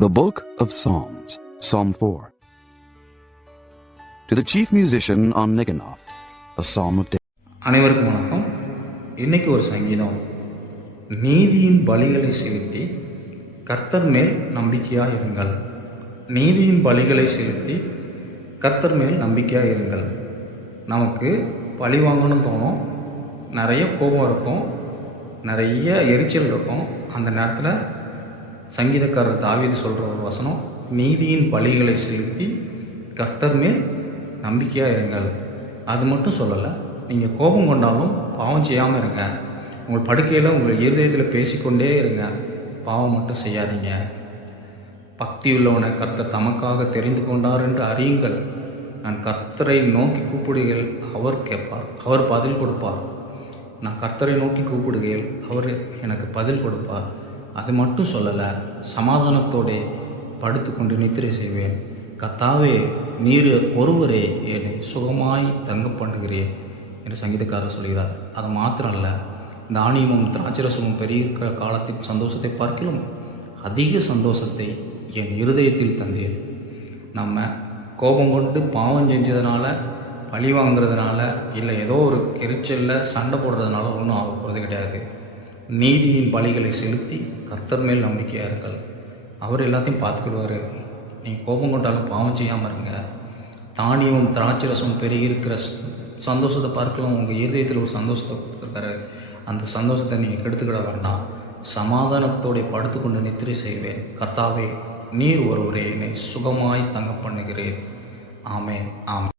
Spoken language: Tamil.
The Book of Psalms, Psalm 4. To the chief musician on Neginoth, a psalm of David. அனைவருக்கும் வணக்கம். இன்னைக்கு ஒரு சங்கீதம். நீதியின் பலிகளை செலுத்தி கர்த்தர் மேல் நம்பிக்கையாக இருங்கள். நீதியின் பலிகளை செலுத்தி கர்த்தர் மேல் நம்பிக்கையாக இருங்கள். நமக்கு பழி வாங்கணும்னு தோணும், நிறைய கோபம் இருக்கும், நிறைய எரிச்சல் இருக்கும். அந்த நேரத்தில் சங்கீதக்காரர் தாவீது சொல்கிற ஒரு வசனம், நீதியின் பலிகளை செலுத்தி கர்த்தர் மேல் நம்பிக்கையாக இருங்கள். அது மட்டும் சொல்லலை, நீங்கள் கோபம் கொண்டாலும் பாவம் செய்யாமல் இருங்க. உங்கள் படுக்கையில் உங்கள் இருதயத்தில் பேசிக்கொண்டே இருங்க, பாவம் மட்டும் செய்யாதீங்க. பக்தியுள்ளவனை கர்த்தர் தமக்காக தெரிந்து கொண்டார் என்று அறியுங்கள். நான் கர்த்தரை நோக்கி கூப்பிடுகையில் அவர் கேட்பார், அவர் பதில் கொடுப்பார். நான் கர்த்தரை நோக்கி கூப்பிடுகையில் அவர் எனக்கு பதில் கொடுப்பார். அது மட்டும் சொல்லலை, சமாதானத்தோடே படுத்து கொண்டு நித்திரை செய்வேன். கர்த்தாவே, நீர் ஒருவரே என்னை சுகமாய் தங்க பண்ணுகிறேன் என்று சங்கீதக்காரர் சொல்கிறார். அது மாத்திரம் அல்ல, தானியமும் திராட்சரசமும் பெருகிற காலத்தின் சந்தோஷத்தை பார்க்கிலும் அதிக சந்தோஷத்தை என் இருதயத்தில் தந்தேன். நம்ம கோபம் கொண்டு பாவம் செஞ்சதுனால, பழி வாங்கிறதுனால, இல்லை ஏதோ ஒரு எரிச்சலில் சண்டை போடுறதுனால ஒன்றும் ஆக போகிறது கிடையாது. நீதியின் பலிகளை செலுத்தி கர்த்தர் மேல் நம்பிக்கையாக இருங்கள். அவர் எல்லாத்தையும் பார்த்துக்கிடுவார். நீங்கள் கோபம் கொண்டாலும் பாவம் செய்யாமல் இருங்க. தானியமும் திராட்சரசமும் பெருகி இருக்கிற சந்தோஷத்தை பார்க்கலாம். உங்கள் இதயத்தில் ஒரு சந்தோஷத்தை கொடுத்துருக்காரு. அந்த சந்தோஷத்தை நீங்கள் கெடுத்துக்கிட வேண்டாம். சமாதானத்தோடு படுத்துக்கொண்டு நித்திரை செய்வேன். கர்த்தாவே, நீர் ஒருவரே என்னை சுகமாய் தங்க பண்ணுகிறேன். ஆமென். ஆமென்.